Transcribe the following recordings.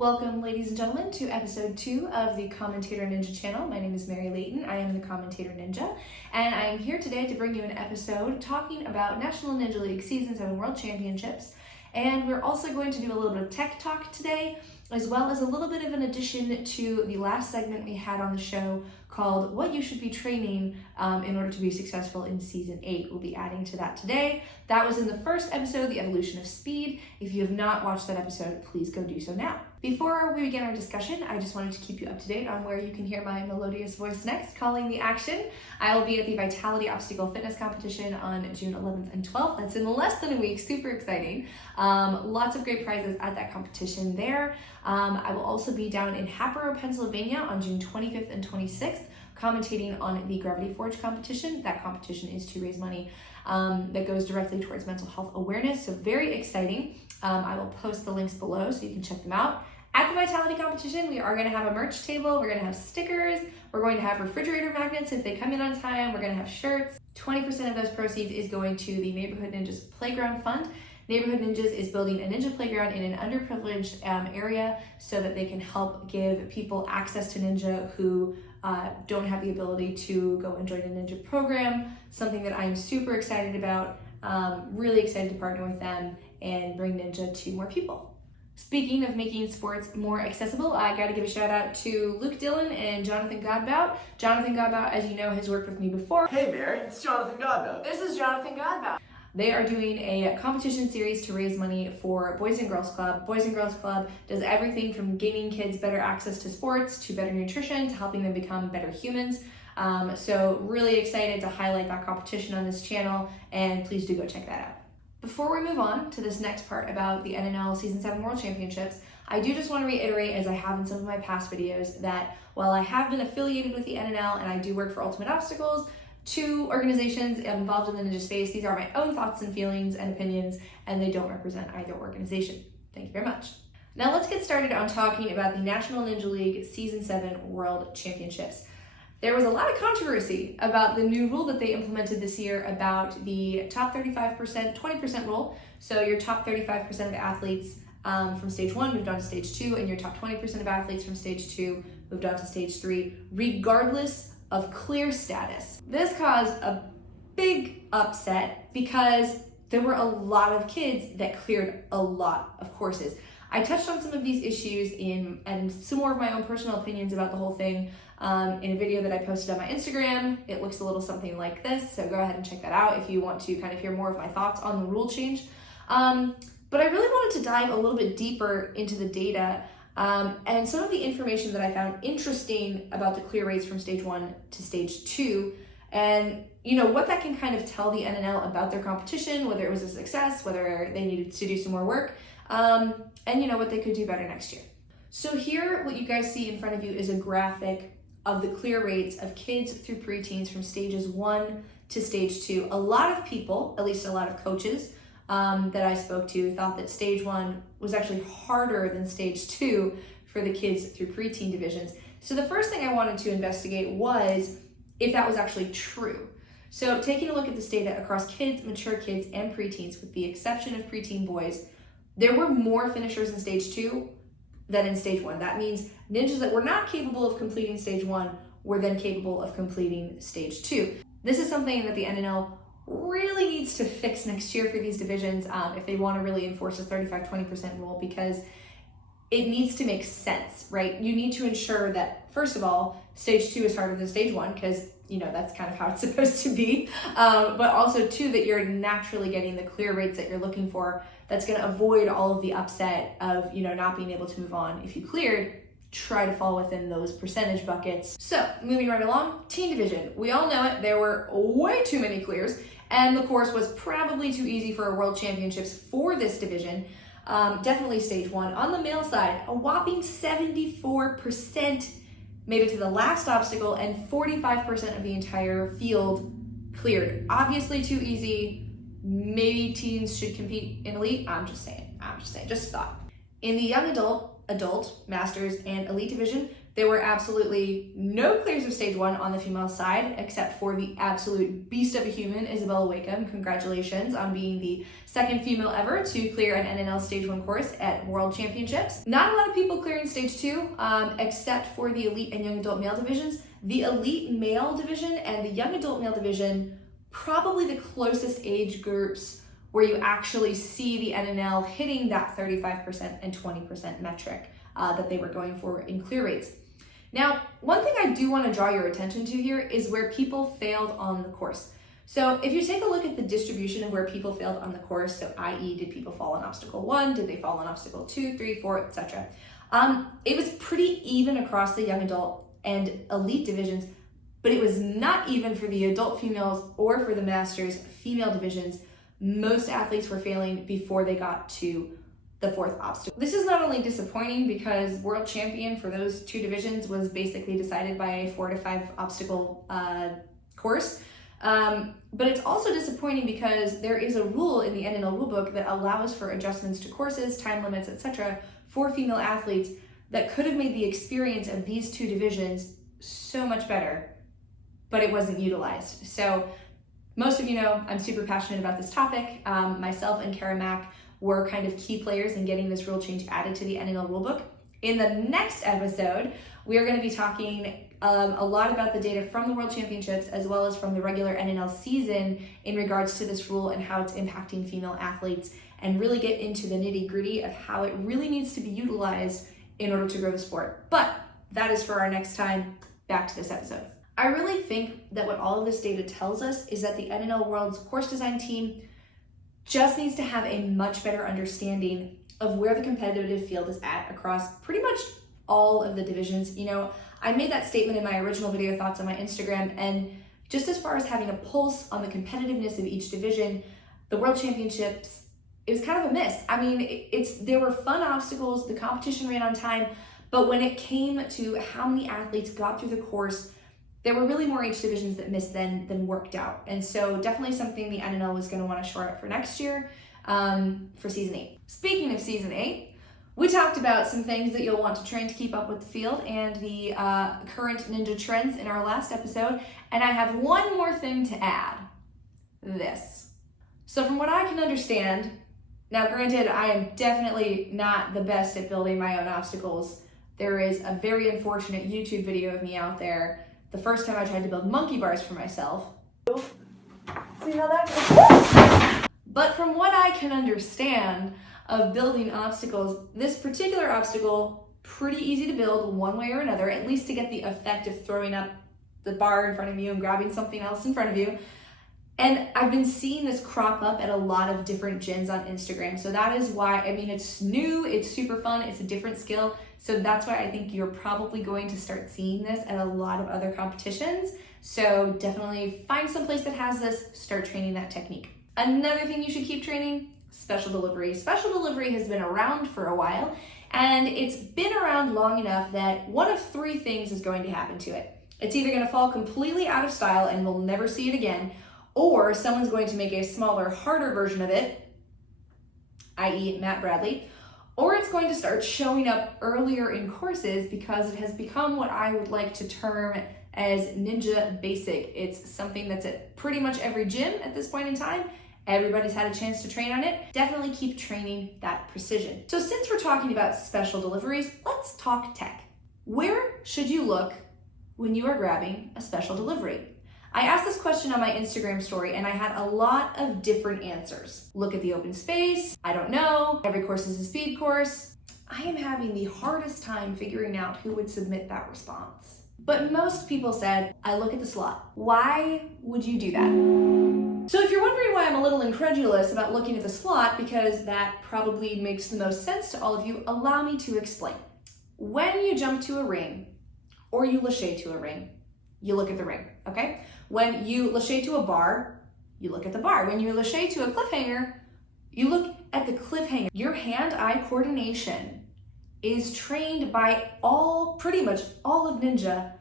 Welcome, ladies and gentlemen, to episode 2 of the Commentator Ninja channel. My name is Mary Layton. I am the Commentator Ninja, and I am here today to bring you an episode talking about National Ninja League Season 7 World Championships. And we're also going to do a little bit of tech talk today, as well as a little bit of an addition to the last segment we had on the show called What You Should Be Training in Order to Be Successful in Season 8. We'll be adding to that today. That was in the first episode, The Evolution of Speed. If you have not watched that episode, please go do so now. Before we begin our discussion, I just wanted to keep you up to date on where you can hear my melodious voice next, calling the action. I will be at the Vitality Obstacle Fitness Competition on June 11th and 12th. That's in less than a week, super exciting. Lots of great prizes at that competition there. I will also be down in Hatboro, Pennsylvania on June 25th and 26th, commentating on the Gravity Forge competition. That competition is to raise money that goes directly towards mental health awareness, so very exciting. I will post the links below so you can check them out. At the Vitality competition, we are going to have a merch table, we're going to have stickers, we're going to have refrigerator magnets if they come in on time, we're going to have shirts. 20% of those proceeds is going to the Neighborhood Ninjas Playground Fund. Neighborhood Ninjas is building a ninja playground in an underprivileged area so that they can help give people access to ninja who don't have the ability to go and join a ninja program, something that I'm super excited about, really excited to partner with them and bring ninja to more people. Speaking of making sports more accessible, I got to give a shout out to Luke Dillon and Jonathan Godbout. Jonathan Godbout, as you know, has worked with me before. Hey Mary, it's Jonathan Godbout. This is Jonathan Godbout. They are doing a competition series to raise money for Boys and Girls Club. Boys and Girls Club does everything from gaining kids better access to sports, to better nutrition, to helping them become better humans. So really excited to highlight that competition on this channel, and please do go check that out. Before we move on to this next part about the NNL Season 7 World Championships, I do just want to reiterate, as I have in some of my past videos, that while I have been affiliated with the NNL and I do work for Ultimate Obstacles, two organizations involved in the ninja space, these are my own thoughts and feelings and opinions, and they don't represent either organization. Thank you very much. Now let's get started on talking about the National Ninja League Season 7 World Championships. There was a lot of controversy about the new rule that they implemented this year about the top 35%, 20% rule. So your top 35% of athletes from stage 1 moved on to stage 2, and your top 20% of athletes from stage 2 moved on to stage 3, regardless of clear status. This caused a big upset because there were a lot of kids that cleared a lot of courses. I touched on some of these issues and some more of my own personal opinions about the whole thing in a video that I posted on my Instagram. It looks a little something like this, so go ahead and check that out if you want to kind of hear more of my thoughts on the rule change. But I really wanted to dive a little bit deeper into the data and some of the information that I found interesting about the clear rates from stage 1 to stage 2, and what that can kind of tell the NNL about their competition, whether it was a success, whether they needed to do some more work, and what they could do better next year. So here, what you guys see in front of you is a graphic of the clear rates of kids through preteens from stages 1 to stage 2. A lot of people, at least a lot of coaches that I spoke to, thought that stage 1 was actually harder than stage 2 for the kids through preteen divisions. So the first thing I wanted to investigate was if that was actually true. So taking a look at this data across kids, mature kids, and preteens, with the exception of preteen boys, there were more finishers in stage 2 than in stage 1. That means ninjas that were not capable of completing stage 1 were then capable of completing stage 2. This is something that the NNL really needs to fix next year for these divisions if they want to really enforce a 35-20% rule, because it needs to make sense, right? You need to ensure that, first of all, stage 2 is harder than stage 1, because that's kind of how it's supposed to be. But also, too, that you're naturally getting the clear rates that you're looking for. That's going to avoid all of the upset of, not being able to move on. If you cleared, try to fall within those percentage buckets. So moving right along, teen division. We all know it. There were way too many clears, and the course was probably too easy for a world championships for this division. Definitely stage 1. On the male side, a whopping 74% made it to the last obstacle, and 45% of the entire field cleared. Obviously too easy. Maybe teens should compete in elite. I'm just saying, just a thought. In the young adult, masters, and elite division, There were absolutely no clears of stage 1 on the female side, except for the absolute beast of a human, Isabella Wakeham. Congratulations on being the second female ever to clear an NNL stage 1 course at World Championships. Not a lot of people clearing stage 2, except for the elite and young adult male divisions. The elite male division and the young adult male division, probably the closest age groups where you actually see the NNL hitting that 35% and 20% metric that they were going for in clear rates. Now, one thing I do want to draw your attention to here is where people failed on the course. So if you take a look at the distribution of where people failed on the course, so i.e. did people fall on obstacle 1, did they fall on obstacle 2, 3, 4, etc. It was pretty even across the young adult and elite divisions, but it was not even for the adult females or for the masters female divisions. Most athletes were failing before they got to the fourth obstacle. This is not only disappointing because world champion for those two divisions was basically decided by a 4 to 5 obstacle course, but it's also disappointing because there is a rule in the NNL rulebook that allows for adjustments to courses, time limits, etc. for female athletes that could have made the experience of these two divisions so much better, but it wasn't utilized. So most of you know I'm super passionate about this topic. Myself and Kara Mack were kind of key players in getting this rule change added to the NNL rulebook. In the next episode, we are going to be talking a lot about the data from the World Championships as well as from the regular NNL season in regards to this rule and how it's impacting female athletes, and really get into the nitty-gritty of how it really needs to be utilized in order to grow the sport. But that is for our next time. Back to this episode. I really think that what all of this data tells us is that the NNL Worlds course design team just needs to have a much better understanding of where the competitive field is at across pretty much all of the divisions. You know, I made that statement in my original video thoughts on my Instagram, and just as far as having a pulse on the competitiveness of each division, the World Championships, it was kind of a miss. I mean, there were fun obstacles, the competition ran on time, but when it came to how many athletes got through the course, there were really more age divisions that missed than worked out. And so definitely something the NNL was going to want to shore up for next year for season 8. Speaking of season 8, we talked about some things that you'll want to train to keep up with the field and the current ninja trends in our last episode. And I have one more thing to add, this. So from what I can understand, now granted, I am definitely not the best at building my own obstacles. There is a very unfortunate YouTube video of me out there the first time I tried to build monkey bars for myself. See how that goes? But from what I can understand of building obstacles, this particular obstacle, pretty easy to build one way or another, at least to get the effect of throwing up the bar in front of you and grabbing something else in front of you. And I've been seeing this crop up at a lot of different gyms on Instagram. So that is why, I mean, it's new, it's super fun, it's a different skill. So that's why I think you're probably going to start seeing this at a lot of other competitions. So definitely find some place that has this, start training that technique. Another thing you should keep training, special delivery. Special delivery has been around for a while, and it's been around long enough that one of 3 things is going to happen to it. It's either going to fall completely out of style and we'll never see it again, or someone's going to make a smaller, harder version of it, i.e. Matt Bradley, or it's going to start showing up earlier in courses because it has become what I would like to term as ninja basic. It's something that's at pretty much every gym at this point in time. Everybody's had a chance to train on it. Definitely keep training that precision. So since we're talking about special deliveries, let's talk tech. Where should you look when you are grabbing a special delivery? I asked this question on my Instagram story and I had a lot of different answers. Look at the open space, I don't know, every course is a speed course. I am having the hardest time figuring out who would submit that response. But most people said, I look at the slot. Why would you do that? So if you're wondering why I'm a little incredulous about looking at the slot, because that probably makes the most sense to all of you, allow me to explain. When you jump to a ring, or you lâché to a ring, you look at the ring, okay? When you lâché to a bar, you look at the bar. When you lâché to a cliffhanger, you look at the cliffhanger. Your hand-eye coordination is trained by pretty much all of Ninja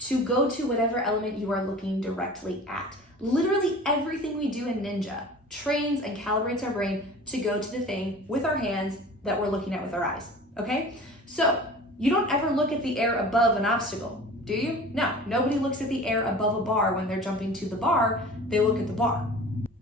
to go to whatever element you are looking directly at. Literally everything we do in Ninja trains and calibrates our brain to go to the thing with our hands that we're looking at with our eyes, okay? So You don't ever look at the air above an obstacle, do you? No, nobody looks at the air above a bar when they're jumping to the bar, they look at the bar.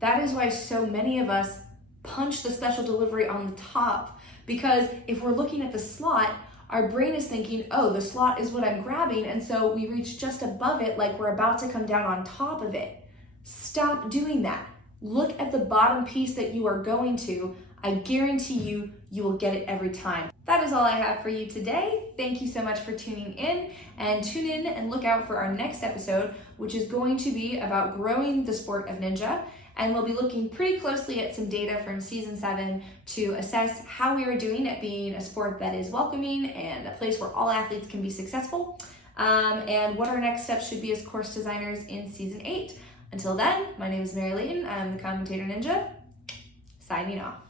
That is why so many of us punch the special delivery on the top, because if we're looking at the slot, our brain is thinking, oh, the slot is what I'm grabbing, and so we reach just above it like we're about to come down on top of it. Stop doing that. Look at the bottom piece that you are going to. I guarantee you, you will get it every time. That is all I have for you today. Thank you so much for tuning in, and tune in and look out for our next episode, which is going to be about growing the sport of ninja. And we'll be looking pretty closely at some data from season 7 to assess how we are doing at being a sport that is welcoming and a place where all athletes can be successful, and what our next steps should be as course designers in season 8. Until then, my name is Mary Layton. I'm the Commentator Ninja, signing off.